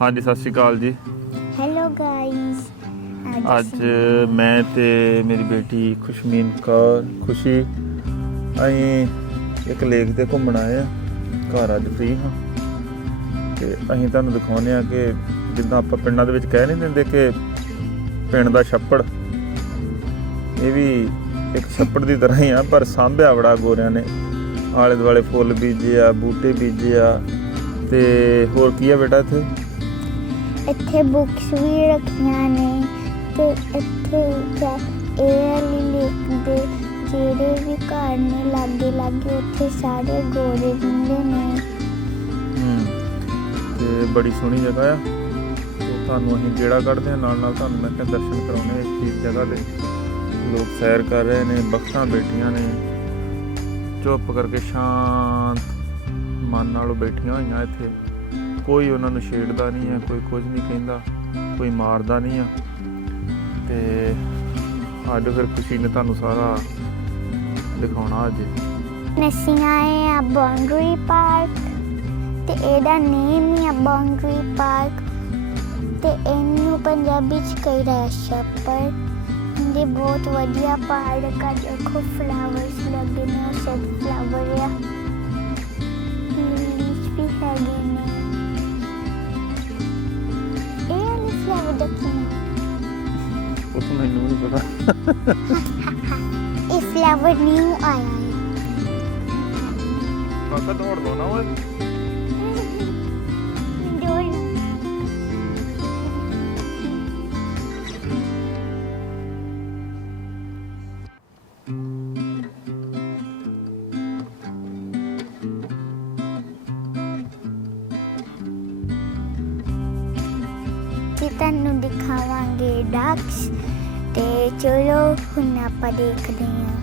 ਹਾਂਜੀ ਸਤਿ ਸ਼੍ਰੀ ਅਕਾਲ ਜੀ। ਹੈਲੋ ਗਾਇਸ ਅੱਜ ਮੈਂ ਤੇ ਮੇਰੀ ਬੇਟੀ ਖੁਸ਼ਮੀਨ ਕੌਰ ਖੁਸ਼ੀ ਅਸੀਂ ਇੱਕ ਲੇਕ ਤੇ ਘੁੰਮਣ ਆਏ ਆ। ਘਰ ਅੱਜ ਫ੍ਰੀ ਹਾਂ। ਤੇ ਅਸੀਂ ਤੁਹਾਨੂੰ ਦਿਖਾਉਂਦੇ ਆ ਕਿ ਜਿੱਦਾਂ ਆਪਾਂ ਪਿੰਡਾਂ ਦੇ ਵਿੱਚ ਕਹਿ ਨਹੀਂ ਦਿੰਦੇ ਕਿ ਪਿੰਡ ਦਾ ਛੱਪੜ। ਇਹ ਵੀ ਇੱਕ ਛੱਪੜ ਦੀ ਤਰ੍ਹਾਂ ਹੀ ਆ ਪਰ ਸਾਂਭਿਆ ਬੜਾ ਗੋਰਿਆਂ ਨੇ। ਆਲੇ ਦੁਆਲੇ ਫੁੱਲ ਬੀਜੇ ਆ ਬੂਟੇ ਬੀਜੇ ਆ। ਤੇ ਹੋਰ ਕੀ ਆ ਬੇਟਾ ਇੱਥੇ? ਇੱਥੇ ਬੁੱਕਸ ਵੀ ਰੱਖੀਆਂ ਨੇ ਤੇ ਇੱਥੇ ਇਹ ਵਾਲੀ ਦੇ ਜਿਹੜੇ ਵੀ ਘਰ ਨੇ ਲਾਗੇ ਲਾਗੇ ਉੱਥੇ ਸਾਰੇ ਗੋਰੇ ਰਹਿੰਦੇ ਨੇ। ਹੂੰ, ਤੇ ਬੜੀ ਸੋਹਣੀ ਜਗ੍ਹਾ ਆ। ਤੇ ਤੁਹਾਨੂੰ ਅਸੀਂ ਜਿਹੜਾ ਕੱਢਦੇ ਆ ਨਾਲ ਨਾਲ ਤੁਹਾਨੂੰ ਮੈਂ ਕਿਹਾ ਦਰਸ਼ਨ ਕਰਾਉਣੇ ਆ ਇਸ ਜਗ੍ਹਾ ਦੇ ਲੋਕ ਸੈਰ ਕਰ ਰਹੇ ਨੇ, ਬੱਸਾਂ ਬੈਠੀਆਂ ਨੇ। ਚੁੱਪ ਕਰਕੇ ਸ਼ਾਂਤ ਮਨ ਨਾਲ ਬੈਠੀਆਂ ਹੋਈਆਂ ਇੱਥੇ। ਕੋਈ ਉਹਨਾਂ ਨੂੰ ਛੇੜਦਾ ਨਹੀਂ ਹੈ, ਕੋਈ ਕੁਝ ਨਹੀਂ ਕਹਿੰਦਾ, ਕੋਈ ਮਾਰਦਾ ਨਹੀਂ ਆ ਤੇ ਅੱਜ ਫਿਰ ਖੁਸ਼ੀ ਨੇ ਤੁਹਾਨੂੰ ਸਾਰਾ ਦਿਖਾਉਣਾ ਅੱਜ। ਅਸੀਂ ਆਏ ਆ ਬਾਉਂਡਰੀ ਪਾਰਕ ਤੇ ਇਹਦਾ ਨੇਮ ਹੀ ਆ ਬਾਉਂਡਰੀ ਪਾਰਕ ਤੇ ਇਹਨੂੰ ਪੰਜਾਬੀ ਚ ਕਹਿੰਦਾ ਹੈ ਛੱਪੜ ਇਹਦੇ ਬਹੁਤ ਵਧੀਆ ਪਾਰਕ ਆ ਦੇਖੋ ਫਲਾਵਰਸ ਲੱਗੇ ਨੇ ਸਭ ਫਲਾਵਰ ਆ। ਵਾਲੇ ਫਲਾਵਰ ਦੇਖੀ ਉਹ ਤਾਂ ਮੈਨੂੰ ਨਹੀਂ ਪਤਾ ਇਹ ਫਲਾਵਰ ਨਿਊ ਆਇਆ ਹੈ ਕਾਕਾ ਦੌੜ ਦੋ ਨਾ ਓਏ ਡੋਲ ਕਿ ਤੁਹਾਨੂੰ ਦਿਖਾਵਾਂਗੇ ਡਾਕਸ ਤੇ ਚਲੋ ਹੁਣ ਆਪਾਂ ਦੇਖਦੇ ਹਾਂ।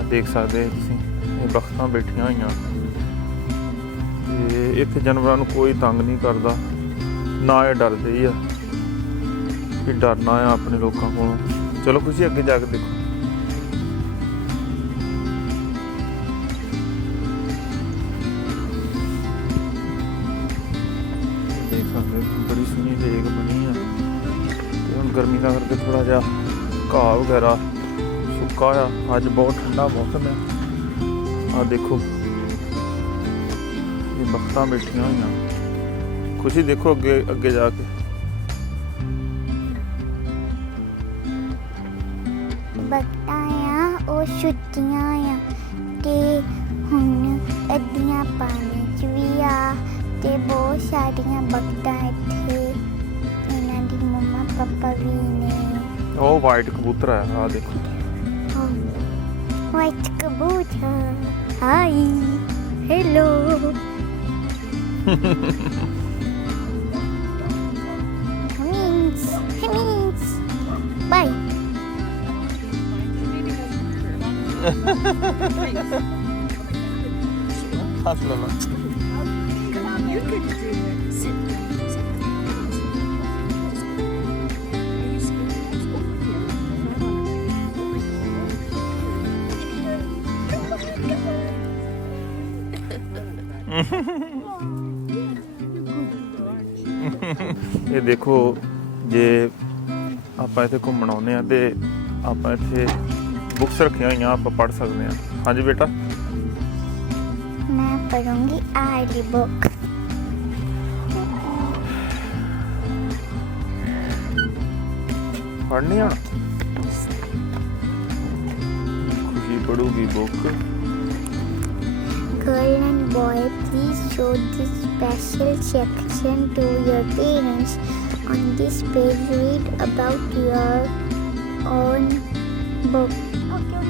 ਆ ਦੇਖ ਸਕਦੇ ਤੁਸੀਂ, ਇਹ ਬਖਤਾਂ ਬੈਠੀਆਂ ਹੋਈਆਂ। ਤੇ ਇੱਥੇ ਜਾਨਵਰਾਂ ਨੂੰ ਕੋਈ ਤੰਗ ਨਹੀਂ ਕਰਦਾ, ਨਾ ਇਹ ਡਰਦੇ ਹੀ ਆ ਕਿ ਡਰਨਾ ਆ ਆਪਣੇ ਲੋਕਾਂ ਕੋਲੋਂ। ਚਲੋ ਤੁਸੀਂ ਅੱਗੇ ਜਾ ਕੇ ਦੇਖੋ। ਦੇਖ ਸਕਦੇ ਹੋ, ਬੜੀ ਸੋਹਣੀ ਲੇਕ ਬਣੀ ਆ। ਤੇ ਹੁਣ ਗਰਮੀ ਦਾ ਕਰਕੇ ਥੋੜਾ ਜਿਹਾ ਘਾਹ ਵਗੈਰਾ ਸੁੱਕਾ ਆ। ਅੱਜ ਬਹੁਤ ਠੰਡਾ ਮੌਸਮ ਹੈ ਆ ਦੇਖੋ। ਇਹ ਬਖਤਾਂ ਬੈਠੀਆਂ ਹੋਈਆਂ। ਖੁਸ਼ੀ ਦੇਖੋ ਅੱਗੇ ਅੱਗੇ ਜਾ ਕੇ। ਬਕਤਾਂ ਆ ਉਹ ਛੁੱਟੀਆਂ ਆ। ਤੇ ਹੁਣ ਅੱਧੀਆਂ ਪਾਣੀ ਚ ਵੀ ਆ। ਤੇ ਬਹੁਤ ਸਾਰੀਆਂ ਬਕਤਾਂ ਇੱਥੇ ਇਹਨਾਂ ਦੀ ਮੰਮਾ ਪਾਪਾ ਵੀ ਨੇ। ਉਹ ਵਾਈਟ ਕਬੂਤਰ ਆ ਆ ਦੇਖੋ। ਵਾਈਟ ਕਬੂਤਰ ਹਾਈ ਹੈਲੋ ਬਾਈ ਹੱਸ ਲਾ You do it. Sit. ਇਹ ਦੇਖੋ ਜੇ ਆਪਾਂ ਇੱਥੇ ਘੁੰਮਣ ਆਉਂਦੇ ਆ ਤੇ ਆਪਾਂ ਇੱਥੇ ਬੁੱਕਸ ਰੱਖੀਆਂ ਹੋਈਆਂ ਆਪਾਂ ਪੜ੍ਹ ਸਕਦੇ ਆ ਹਾਂਜੀ ਬੇਟਾ ਮੈਂ ਪੜੂੰਗੀ ਆਰਲੀ ਬੁੱਕ ਪੜ੍ਹਨੀ ਆ ਖੁਸ਼ੀ ਪੜੂਗੀ book Girl and boy, please show this special section to your parents. On this page, read about your own book. Okay,